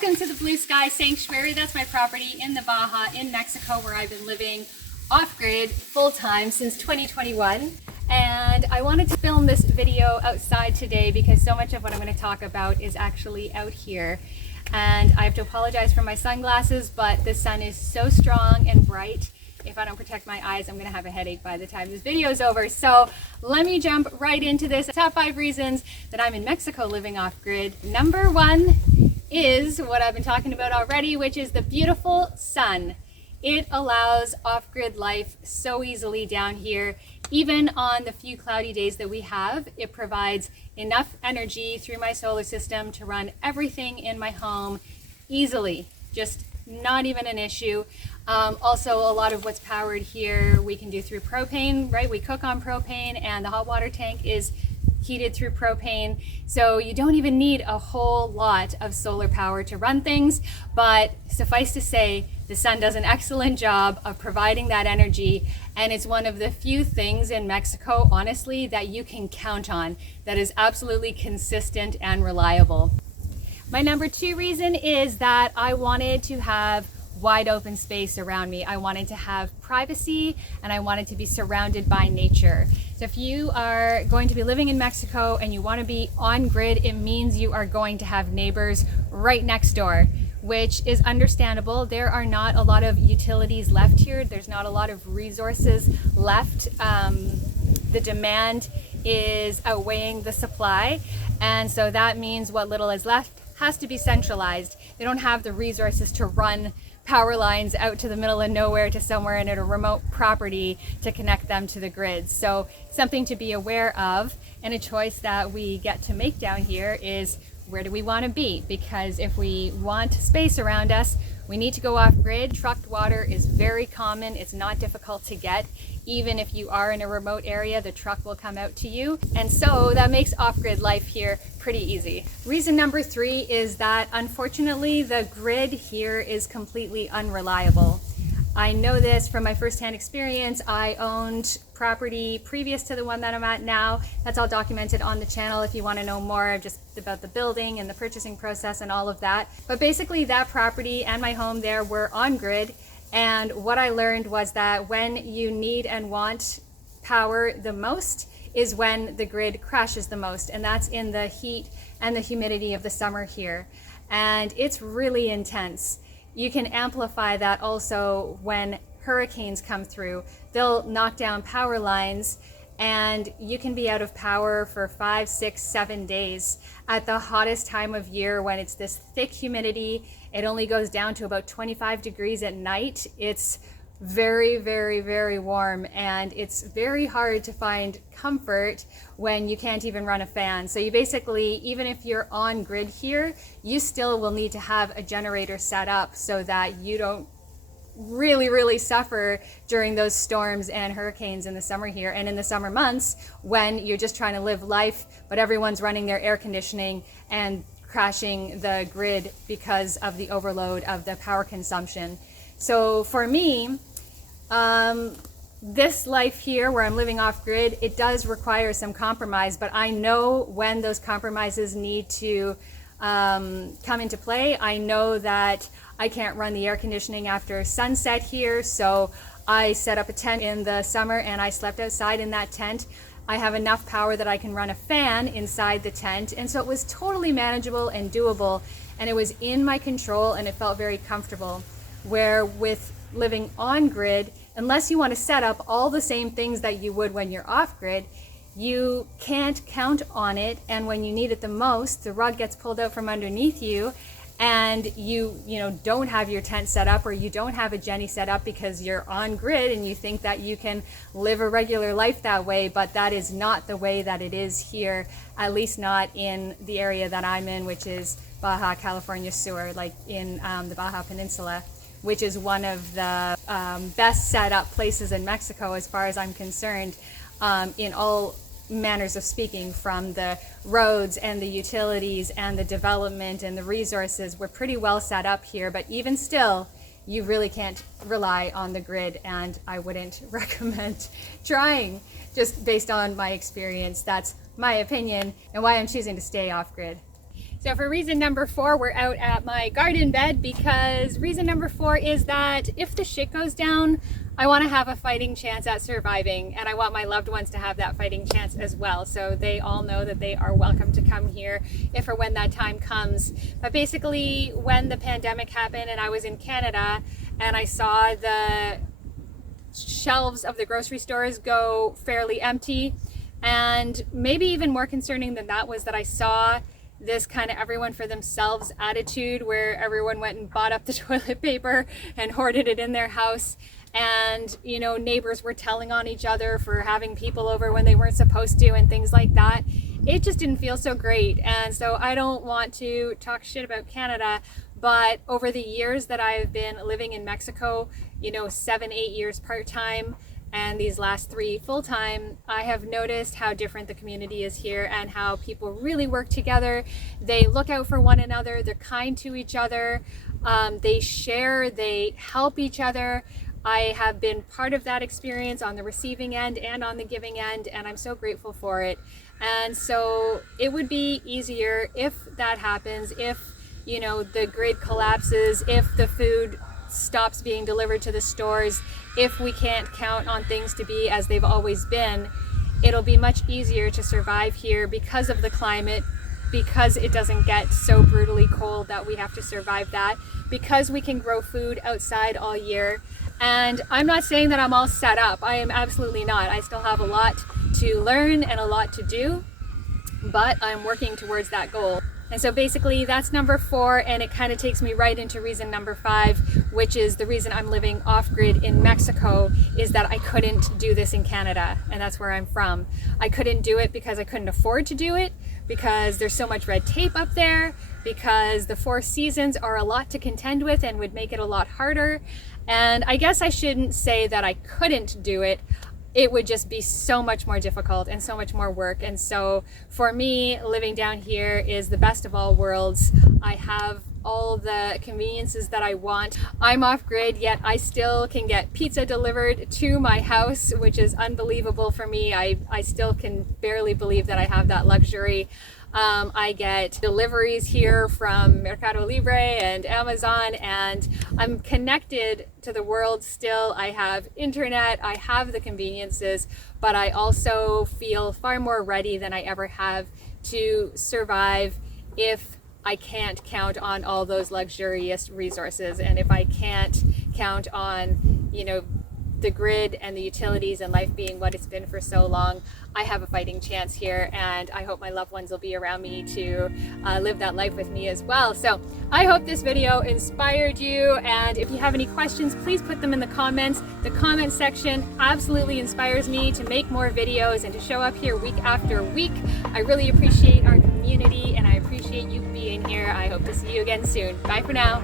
Welcome to the Blue Sky Sanctuary. That's my property in the Baja in Mexico, where I've been living off-grid full-time since 2021. And I wanted to film this video outside today because so much of what I'm going to talk about is actually out here. And I have to apologize for my sunglasses, but the sun is so strong and bright. If I don't protect my eyes, I'm going to have a headache by the time this video is over. So let me jump right into this. Top 5 reasons that I'm in Mexico living off-grid. Number 1 is what I've been talking about already, which is the beautiful sun. It allows off-grid life so easily down here. Even on the few cloudy days that we have, it provides enough energy through my solar system to run everything in my home easily. Just not even an issue. Also, a lot of what's powered here we can do through propane, right? We cook on propane, and the hot water tank is heated through propane. So you don't even need a whole lot of solar power to run things, but suffice to say, the sun does an excellent job of providing that energy, and it's one of the few things in Mexico, honestly, that you can count on that is absolutely consistent and reliable. My number 2 reason is that I wanted to have wide open space around me. I wanted to have privacy, and I wanted to be surrounded by nature. So if you are going to be living in Mexico and you want to be on grid, it means you are going to have neighbors right next door, which is understandable. There are not a lot of utilities left here. There's not a lot of resources left. The demand is outweighing the supply, and so that means what little is left has to be centralized. They don't have the resources to run power lines out to the middle of nowhere to somewhere in a remote property to connect them to the grid. So something to be aware of, and a choice that we get to make down here is, where do we want to be? Because if we want space around us, we need to go off grid. Trucked water is very common. It's not difficult to get. Even if you are in a remote area, the truck will come out to you. And so that makes off-grid life here pretty easy. Reason number 3 is that unfortunately the grid here is completely unreliable. I know this from my firsthand experience. I owned property previous to the one that I'm at now. That's all documented on the channel if you want to know more just about the building and the purchasing process and all of that. But basically that property and my home there were on grid, and what I learned was that when you need and want power the most is when the grid crashes the most, and that's in the heat and the humidity of the summer here. And it's really intense. You can amplify that also when hurricanes come through. They'll knock down power lines, and you can be out of power for 5, 6, 7 days at the hottest time of year when it's this thick humidity. It only goes down to about 25 degrees at night. It's very, very, very warm, and it's very hard to find comfort when you can't even run a fan. So you basically, even if you're on grid here, you still will need to have a generator set up so that you don't really suffer during those storms and hurricanes in the summer here, and in the summer months when you're just trying to live life, but everyone's running their air conditioning and crashing the grid because of the overload of the power consumption. So for me, this life here where I'm living off grid, it does require some compromise, but I know when those compromises need to come into play. I know that I can't run the air conditioning after sunset here, so I set up a tent in the summer and I slept outside in that tent. I have enough power that I can run a fan inside the tent, and so it was totally manageable and doable, and it was in my control, and it felt very comfortable. Where with living on grid, unless you want to set up all the same things that you would when you're off grid, you can't count on it, and when you need it the most, the rug gets pulled out from underneath you, and you don't have your tent set up, or you don't have a Jenny set up because you're on grid and you think that you can live a regular life that way, but that is not the way that it is here, at least not in the area that I'm in, which is Baja California Sur, like in the Baja Peninsula, which is one of the best set up places in Mexico as far as I'm concerned, in all manners of speaking, from the roads and the utilities and the development and the resources. We're pretty well set up here, but even still, you really can't rely on the grid, and I wouldn't recommend trying, just based on my experience. That's my opinion and why I'm choosing to stay off grid. So for reason number 4, we're out at my garden bed because reason number 4 is that if the shit goes down, I want to have a fighting chance at surviving, and I want my loved ones to have that fighting chance as well. So they all know that they are welcome to come here if or when that time comes. But basically, when the pandemic happened and I was in Canada and I saw the shelves of the grocery stores go fairly empty, and maybe even more concerning than that was that I saw this kind of everyone for themselves attitude where everyone went and bought up the toilet paper and hoarded it in their house. And, you know, neighbors were telling on each other for having people over when they weren't supposed to and things like that. It just didn't feel so great. And so I don't want to talk shit about Canada, but over the years that I've been living in Mexico, you know, 7-8 years part-time, and these last 3 full-time, I have noticed how different the community is here and how people really work together. They look out for one another, they're kind to each other, they share, they help each other. I have been part of that experience on the receiving end and on the giving end, and I'm so grateful for it. And so it would be easier if that happens, if, you know, the grid collapses, if the food stops being delivered to the stores, if we can't count on things to be as they've always been. It'll be much easier to survive here because of the climate, because it doesn't get so brutally cold that we have to survive that, because we can grow food outside all year. And I'm not saying that I'm all set up. I am absolutely not. I still have a lot to learn and a lot to do, but I'm working towards that goal. And so basically that's number 4, and it kind of takes me right into reason number 5, which is the reason I'm living off-grid in Mexico, is that I couldn't do this in Canada, and that's where I'm from. I couldn't do it because I couldn't afford to do it, because there's so much red tape up there, because the 4 seasons are a lot to contend with and would make it a lot harder. And I guess I shouldn't say that I couldn't do it. It would just be so much more difficult and so much more work. And so for me, living down here is the best of all worlds. I have all the conveniences that I want. I'm off grid, yet I still can get pizza delivered to my house, which is unbelievable for me. I still can barely believe that I have that luxury. I get deliveries here from Mercado Libre and Amazon, and I'm connected to the world still. I have internet, I have the conveniences, but I also feel far more ready than I ever have to survive if I can't count on all those luxurious resources, and if I can't count on, you know, the grid and the utilities and life being what it's been for so long. I have a fighting chance here, and I hope my loved ones will be around me to live that life with me as well. So I hope this video inspired you, and if you have any questions, please put them in the comments. The comment section absolutely inspires me to make more videos and to show up here week after week. I really appreciate our community, and I appreciate you being here. I hope to see you again soon. Bye for now.